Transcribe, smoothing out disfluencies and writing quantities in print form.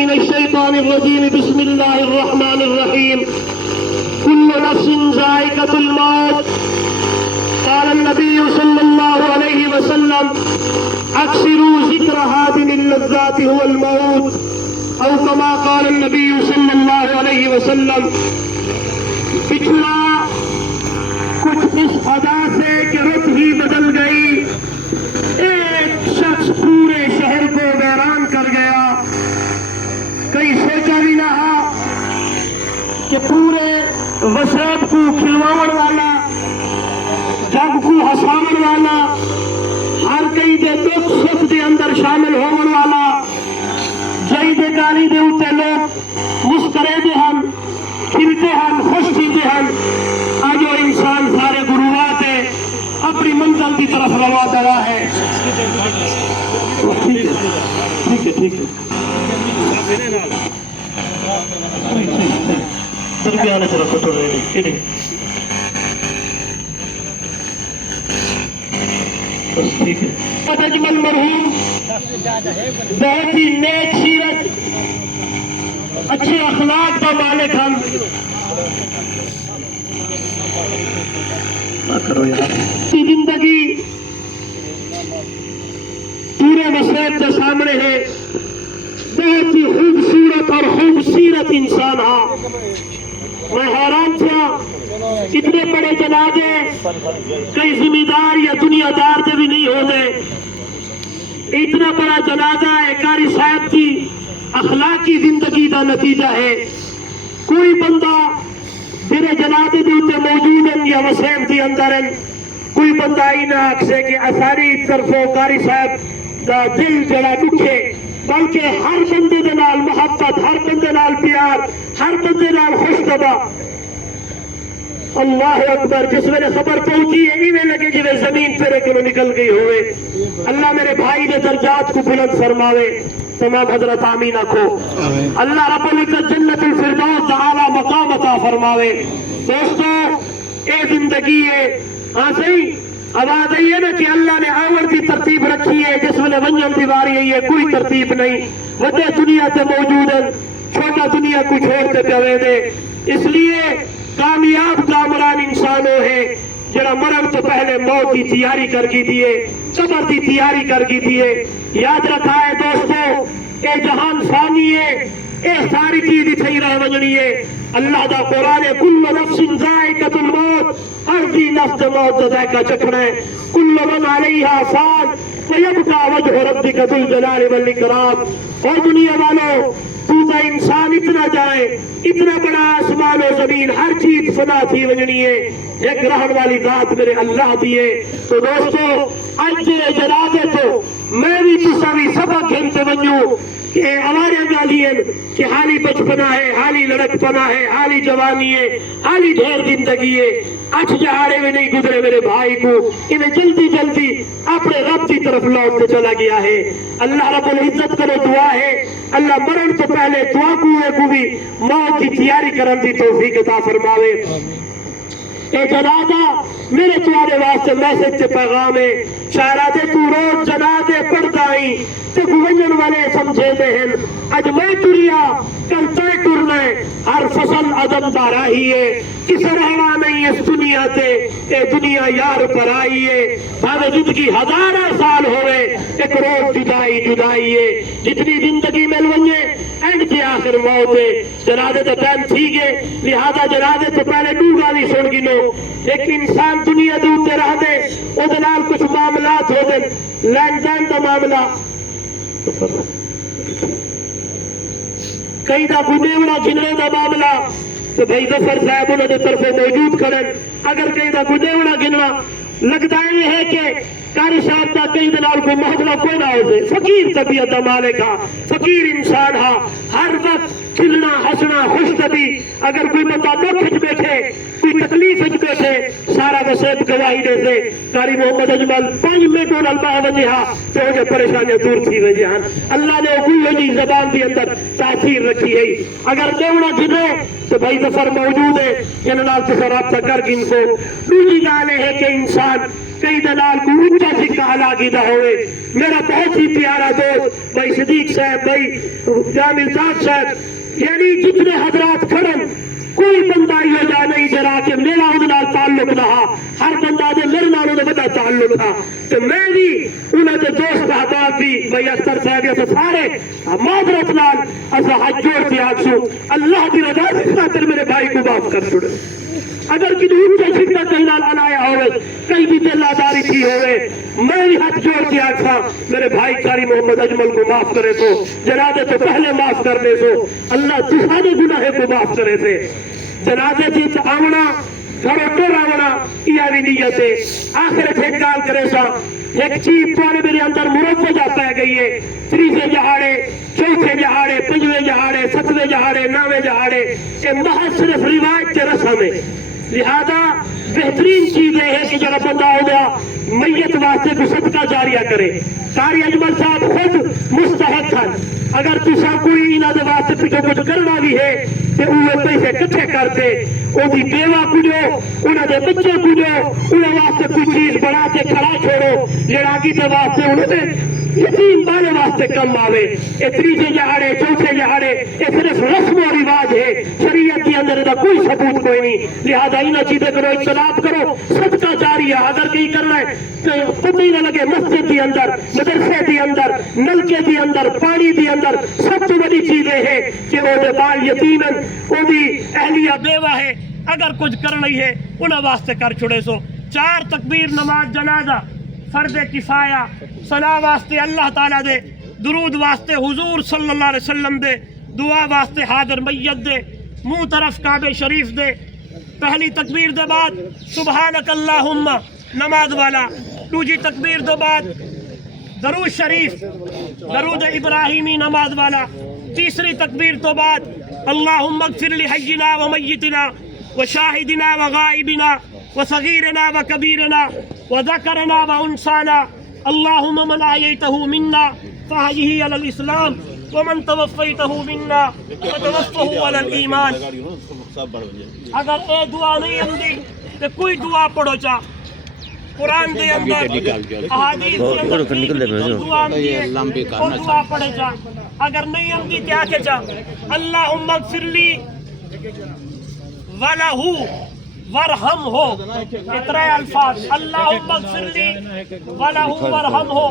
من الشيطان الرجيم بسم الله الرحمن الرحيم كل نفس ذائقة الموت قال النبي صلى الله عليه وسلم اكثروا ذكر هادم اللذات هو الموت او كما قال النبي صلی اللہ علیہ وسلم. پچھلا کچھ اس ادا سے کہ رت ہی بدل گئی. ایک شخص پورے شہر کو ویران کر گیا. کئی سوچا بھی نہ کہ پورے وسعت کو کھلواؤن والا, جگ کو ہساون والا, ہر کئی دے دکھ سکھ دے اندر شامل ہون والا, جئی دے گالی دے اوتے لوگ مسکرے دے ہن, کھلتے ہن, خوش تھیندے ہن. آج وہ انسان سارے گروہات ہے اپنی منزل کی طرف روا دوا ہے. ٹھیک ہے ٹھیک ہے درمیانے طرف پٹو رہے نہیں ٹھیک ہے. اجمل مرحوم بہت ہی نیک سیرت, اچھے اخلاق کا مالک ہم. زندگی پورے مسئلے کے سامنے ہے. بہت ہی خوبصورت اور خوبصورت انسان ہاں. میں حیران تھا اتنے بڑے جنازے کئی ذمہ دار یا دنیا دار سے بھی نہیں ہوتے. اتنا بڑا جنازہ ہے قاری صاحب کی اخلاقی زندگی کا نتیجہ ہے. کوئی بندہ میرے جنازے کے اتنے موجود ہیں یا وسیم کے اندر ہیں, کوئی بندہ ہی نہ آکھے کہ ساری طرفوں قاری صاحب کا دل جڑا دکھے, بلکہ ہر بندے دے نال محبت, ہر بندے نال پیار, ہر بندے نال خوش طبع. اللہ اکبر. جس میرے خبر پہنچی ہے ایویں لگے جی زمین پھرے کلو نکل گئی ہوئے. اللہ میرے بھائی نے درجات کو بلند فرماوے. تمام حضرت آمین آکھو. اللہ رب العزت جنت الفردوس اعلی مقام عطا فرماوے. دوستو اے زندگی ہے. ہاں صحیح آواز آئی ہے نا کہ اللہ نے آور کی ترتیب رکھی ہے, جس میں ونجن دیواری آئی ہے, کوئی ترتیب نہیں. وڈے دنیا سے موجود ہیں, چھوٹا دنیا کو چھوڑ کے پوے دے. اس لیے کامیاب کامران انسان وہ ہے جڑا مرن تو پہلے موت کی تیاری کر کی دیے, قبر کی تیاری کر کی دیے. یاد رکھا ہے دوستو اے جہان فانی ہے, اے ساری چیز اتھائی رہ ونجنی ہے. اللہ دا قرآن ہے کل نفس ذائقۃ الموت, ہر دی نفس موت دا ذائقہ چکھنا ہے. کل من علیہا فان ویبقى وجہ ربک ذو الجلال والاکرام. اور دنیا والوں تو کا انسان اتنا جائے, اتنا بڑا آسمان و زمین, ہر چیز فنا تھی ونجنی ہے, ایک رہن والی ذات میرے اللہ دیے. تو دوستو اج دے جنازے تو میں بھی تسا بھی سبق گھنتے ونجوں کہ ہمارے گالی ہے کہ حالی بچپنا ہے, حالی لڑک پنا ہے, حالی جوانی ہے, حالی ڈھیر زندگی ہے. اٹھ جہاڑے میں نہیں گزرے میرے بھائی کو, انہیں جلدی جلدی اپنے رب کی طرف لوٹ کے چلا گیا ہے. اللہ رب العزت کرو دعا ہے اللہ مرن تو پہلے دعا کو بھی موت کی تیاری کرن دی توفیق عطا فرماوے. اے جنازہ میرے تمہارے واسطے میسج سے پیغام ہے. شاعرادے تو روز جنازے پڑھتا ہی تے گونجن والے سمجھے دے ہیں. اج میں ٹریا کل تے ٹرنا ہے, ہر فصل عدم دارا ہی ہے. کس رہنا نہیں اس دنیا تے, اے دنیا یار پر آئی ہے. بھاوے زندگی ہزارہ سال ہوئے ایک روز جدائی جدائی ہے. جتنی زندگی مل ونجے اینڈ سے آخر موت ہے. جنازے تو ٹائم تھی گئے, لہذا جنازے تو پہلے دو گالی سن گنو. ایک انسان دنیا دے اوتے رہ دے او دے نال کچھ معاملات ہو دے, لین دین دا معاملہ, کئی دا گنیوڑا گننے دا معاملہ تو بھائی ظفر صاحب انہوں نے طرف موجود کھڑے. اگر کئی دا گنیوڑا گننا لگتا ہے کہ قاری صاحب دا کئی دنال کوئی محضلہ کوئی نہ ہو دے. فقیر طبیعت مالک ہاں, فقیر انسان ہاں, ہر وقت کھلنا ہسنا خوش طبی. اگر کوئی بندہ دکھ وچ بیٹھے, کوئی تکلیف وچ بیٹھے, سارا وسعت گواہی دے سے قاری محمد اجمل 5 منٹ انہوں نے وجہا تو انہیں پریشانیاں دور تھی وجہ ہیں. اللہ نے کوئی جی زبان کے اندر تاثیر رکھی ہے. اگر دیونا گھنے تو بھائی ظفر موجود ہے جن نال تسا رابطہ کر گن کو دوسری گل ہے کہ انسان کئی دلال کو اونچا سکہ علاقیدہ ہوئے میرا بہت ہی پیارا دوست بھائی صدیق صاحب بھائی جامع صاحب صاحب یعنی جتنے حضرات کھڑن کوئی بندہ یہ جا نہیں جرا کہ میرا انہوں تعلق رہا ہر بندہ دے میرے نال انہوں بڑا تعلق تھا تو میں بھی انہوں دے دوست احباب بھی بھائی اختر صاحب یہ سارے معذرت نال اسا حج جوڑ کے آکسو اللہ دی رضا کی خاطر میرے بھائی کو معاف کر چھوڑے اگر کسی اونچا چھٹا کہیں نال آیا ہوئے کہیں بھی دلہ داری تھی ہوئے میں بھی ہاتھ جوڑ کے آکھا میرے بھائی قاری محمد اجمل کو معاف کرے تو جنازے تو پہلے معاف کر دے تو اللہ تسانے گناہ کو معاف کرے تھے جنازے تھی آمنا گھروں ٹور آمنا یہ بھی نیت ہے آخر ایک کام کرے سا ایک چیز پانے میرے اندر مروجہ پہ گئی ہے تیسرے جہاڑے چوتھے جہاڑے پنجویں جہاڑے ستویں جہاڑے نویں جہاڑے یہ محض صرف روایت کے رسم ہے لہذا بہترین چیز یہ ہے کہ جب بندہ ہو گیا میت واسطے کو صدقہ جاریہ کرے قاری اجمل صاحب خود مستحق ہیں اگر تسا کوئی انہاں دے واسطے پیچھے کچھ کرنا بھی ہے تو وہ پیسے کٹھے کرتے وہ دی بیوہ کجو انہاں دے بچے کجو انہاں واسطے کوئی چیز بنا کے کھڑا چھوڑو لڑاکی دے واسطے انہوں نے یتیم بانے واسطے کم آوے یہ تیسرے جہاڑے چوتھے جہاڑے یہ صرف رسم و رواج ہے شریعت کے اندر دا کوئی ثبوت کوئی نہیں لہذا انہاں چیزیں کرو اجتناب کرو صدقہ جاریہ اگر کہیں کرنا ہے تو پتہ ہی نہ لگے مسجد کے اندر مدرسے کے اندر نلکے کے اندر پانی کے اندر سب سے بڑی چیزیں ہے کہ وہ دے بال یتیم ہیں وہ دی اہلیہ بیوہ ہے اگر کچھ کرنا ہی ہے انہاں واسطے کر چھوڑے سو 4 تکبیر نماز جنازہ فرض کفایہ صلاح واسطے اللہ تعالیٰ دے درود واسطے حضور صلی اللہ علیہ وسلم دے دعا واسطے حاضر میت دے منہ طرف کعبہ شریف دے پہلی تکبیر دے بعد سبحانک اللہم نماز والا دوسری تکبیر دے بعد درود شریف درود ابراہیمی نماز والا تیسری تکبیر تو بعد اللہم اغفر لحینا و میتنا و شاہدنا و غائبنا و صغیرنا و کبیرنا و ذکرنا و انسانا اللہم من آیتہو منا فہیہی علی الاسلام ومن توفیتہو منا فتوفہو علی الایمان اگر اے دعا نہیں اندی تو کوئی دعا پڑھو چاہ قرآن دے اندر احادیث دے اندر دعا اندی ہے اور دعا پڑھے چاہ اگر نہیں اندی کیا کہ چاہ اللہم اغفر لی وَلَهُ ورحم ہو اترے الفاظ اللہم اغفر لی وَلَهُ ورحم ہو